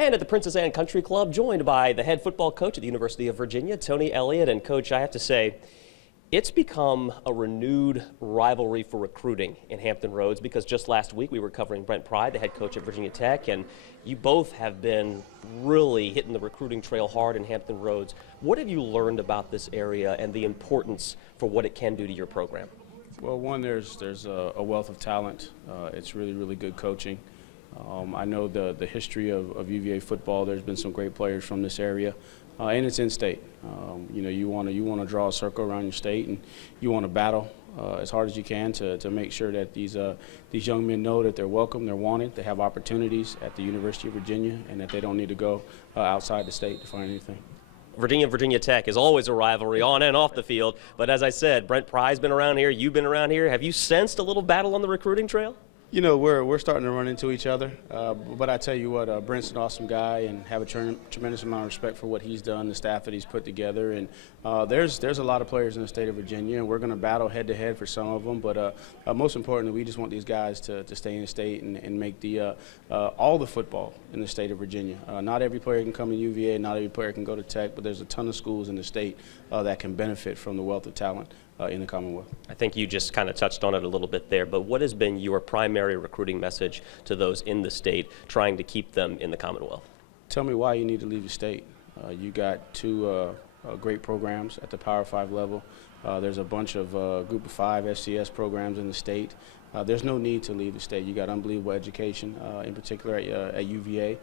And at the Princess Anne Country Club, joined by the head football coach at the University of Virginia, Tony Elliott. And Coach, I have to say, it's become a renewed rivalry for recruiting in Hampton Roads, because just last week we were covering Brent Pry, the head coach at Virginia Tech, and you both have been really hitting the recruiting trail hard in Hampton Roads. What have you learned about this area and the importance for what it can do to your program? Well, one, there's a wealth of talent. It's really good coaching. I know the history of UVA football. There's been some great players from this area, and it's in state. You want to draw a circle around your state, and you want to battle as hard as you can to make sure that these young men know that they're welcome, they're wanted, they have opportunities at the University of Virginia, and that they don't need to go outside the state to find anything. Virginia Tech is always a rivalry on and off the field, but as I said, Brent Pry's been around here, you've been around here. Have you sensed a little battle on the recruiting trail? You know, we're starting to run into each other, but I tell you what, Brent's an awesome guy, and have a tremendous amount of respect for what he's done, the staff that he's put together, and there's a lot of players in the state of Virginia, and we're going to battle head-to-head for some of them, but most importantly, we just want these guys to stay in the state and make all the football in the state of Virginia. Not every player can come to UVA, not every player can go to Tech, but there's a ton of schools in the state that can benefit from the wealth of talent in the Commonwealth. I think you just kind of touched on it a little bit there, but what has been your primary recruiting message to those in the state trying to keep them in the Commonwealth? Tell me why you need to leave the state. You got two great programs at the Power 5 level. There's a bunch of Group of 5 FCS programs in the state. There's no need to leave the state. You got unbelievable education, in particular at UVA.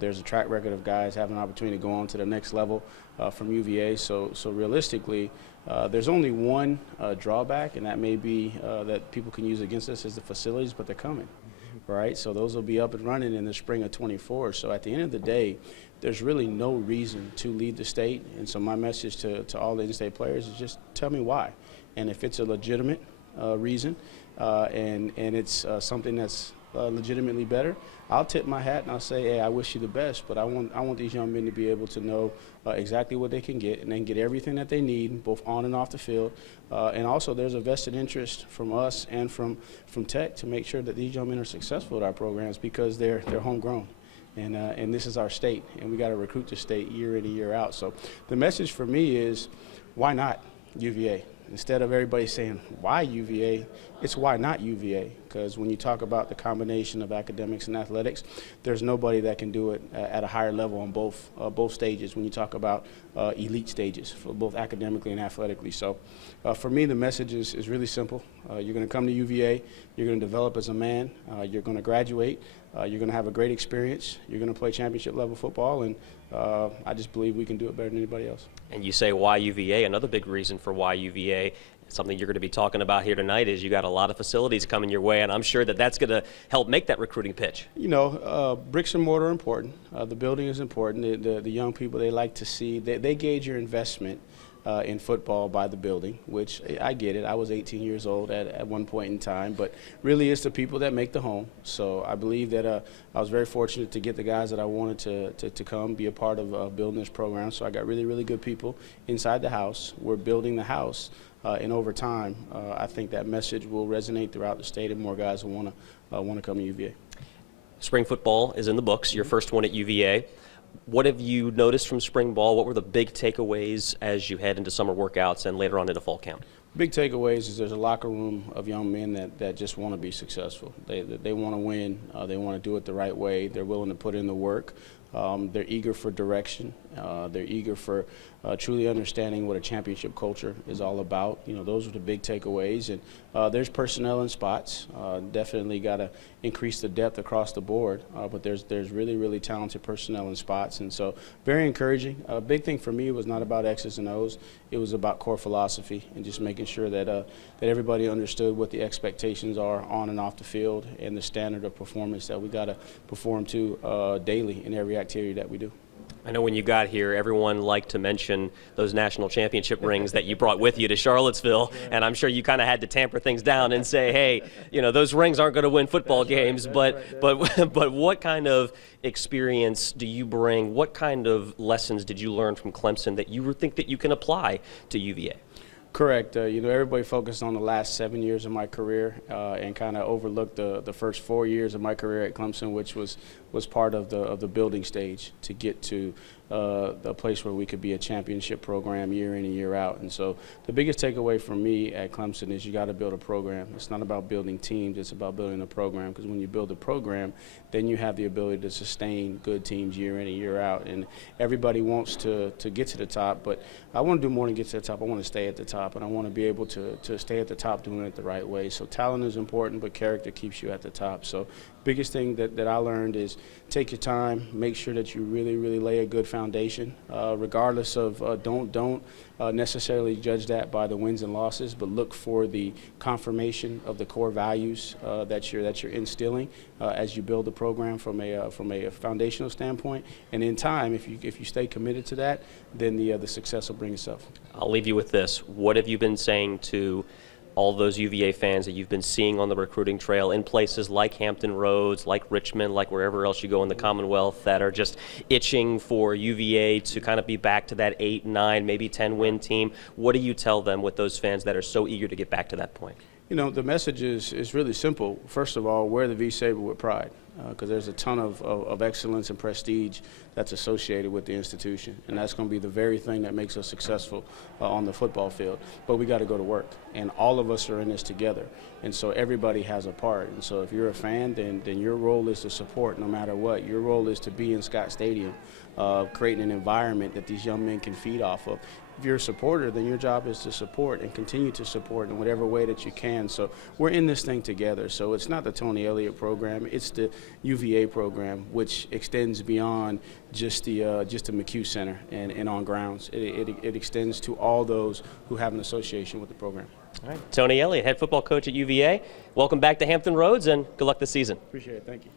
There's a track record of guys having an opportunity to go on to the next level from UVA. So realistically, there's only one drawback, and that may be that people can use against us is the facilities, but they're coming, right? So those will be up and running in the spring of '24. So at the end of the day, there's really no reason to leave the state. And so my message to all the in-state players is just tell me why. And if it's a legitimate reason and it's something that's legitimately better, I'll tip my hat and I'll say, hey, I wish you the best, but I want these young men to be able to know exactly what they can get and then get everything that they need, both on and off the field. And also there's a vested interest from us and from Tech to make sure that these young men are successful at our programs, because they're homegrown. And this is our state, and we got to recruit the state year in and year out. So the message for me is, why not UVA? Instead of everybody saying, why UVA, it's why not UVA? Because when you talk about the combination of academics and athletics, there's nobody that can do it at a higher level on both stages when you talk about elite stages, for both academically and athletically. So for me, the message is really simple. You're going to come to UVA, you're going to develop as a man, you're going to graduate, you're going to have a great experience, you're going to play championship level football, and I just believe we can do it better than anybody else. And you say why UVA. Another big reason for why UVA, something you're going to be talking about here tonight, is you got a lot of facilities coming your way, and I'm sure that's going to help make that recruiting pitch. You know, bricks and mortar are important. The building is important. The young people, they like to see, they gauge your investment in football by the building, which I get it. I was 18 years old at one point in time, but really it's the people that make the home. So I believe that I was very fortunate to get the guys that I wanted to come be a part of building this program. So I got really good people inside the house. We're building the house, and over time, I think that message will resonate throughout the state, and more guys will want to come to UVA. Spring football is in the books, your first one at UVA. What have you noticed from spring ball? What were the big takeaways as you head into summer workouts and later on into fall camp? Big takeaways is there's a locker room of young men that just want to be successful. They want to win. They want to do it the right way. They're willing to put in the work. They're eager for direction. They're eager for truly understanding what a championship culture is all about. You know, those are the big takeaways. And there's personnel in spots. Definitely got to increase the depth across the board. But there's really talented personnel in spots. And so very encouraging. A big thing for me was not about X's and O's. It was about core philosophy and just making sure that everybody understood what the expectations are on and off the field and the standard of performance that we got to perform to daily in every activity that we do. I know when you got here, everyone liked to mention those national championship rings that you brought with you to Charlottesville, and I'm sure you kind of had to tamper things down and say, hey, you know, those rings aren't going to win football games, but what kind of experience do you bring? What kind of lessons did you learn from Clemson that you think that you can apply to UVA? Correct. You know, everybody focused on the last 7 years of my career and kind of overlooked the first 4 years of my career at Clemson, which was was part of the building stage to get to the place where we could be a championship program year in and year out. And so the biggest takeaway for me at Clemson is you got to build a program. It's not about building teams, it's about building a program, because when you build a program, then you have the ability to sustain good teams year in and year out. And everybody wants to get to the top, but I want to do more than get to the top. I want to stay at the top, and I want to be able to stay at the top doing it the right way. So talent is important, but character keeps you at the top. So biggest thing that I learned is take your time, make sure that you really lay a good foundation, regardless of don't necessarily judge that by the wins and losses, but look for the confirmation of the core values that you're instilling as you build the program from a foundational standpoint. And in time, if you stay committed to that, then the success will bring itself. I'll leave you with this. What have you been saying to all those UVA fans that you've been seeing on the recruiting trail in places like Hampton Roads, like Richmond, like wherever else you go in the Commonwealth, that are just itching for UVA to kind of be back to that 8, 9, maybe 10-win team? What do you tell them with those fans that are so eager to get back to that point? You know, the message is really simple. First of all, wear the V saber with pride, because there's a ton of excellence and prestige that's associated with the institution, and that's going to be the very thing that makes us successful on the football field. But we got to go to work, and all of us are in this together, and so everybody has a part. And so if you're a fan, then your role is to support no matter what. Your role is to be in Scott Stadium, creating an environment that these young men can feed off of. If you're a supporter, then your job is to support and continue to support in whatever way that you can. So we're in this thing together. So it's not the Tony Elliott program, it's the UVA program, which extends beyond just the McHugh Center and on grounds. It extends to all those who have an association with the program. All right, Tony Elliott, head football coach at UVA. Welcome back to Hampton Roads, and good luck this season. Appreciate it. Thank you.